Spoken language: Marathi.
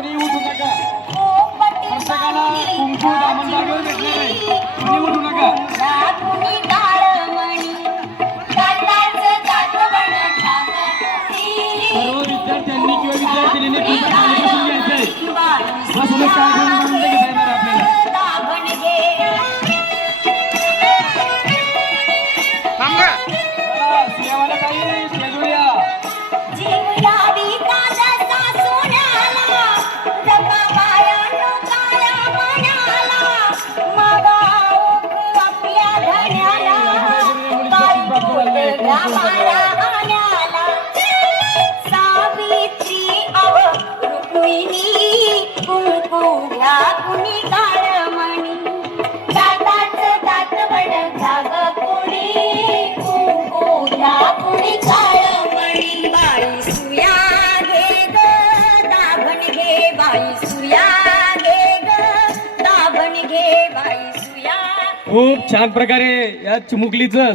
कोणी उठू नका. प्रत्येकाला कुंकू दामन जागेवर भेटणार आहे. कोणी उठू नका. सर्व विद्यार्थ्यांनी किंवा विद्यार्थिनींनी कुंकू पासून घ्यायचंय. बसून काय घेऊन आनंद घेता येणार आपल्याला. सियावाला ताई स्टेजवर या. सावित्री अव रुक्मिणी कुंकू घ्या कुणी काळमणी दातात दात बड जाग कुणी कुंकू घ्या कुणी काळमणी बाई सुया घे ग दाभण घे बाई सुया घे ग दाभण घे बाई सुया. खूप छान प्रकारे या चिमुकलीचं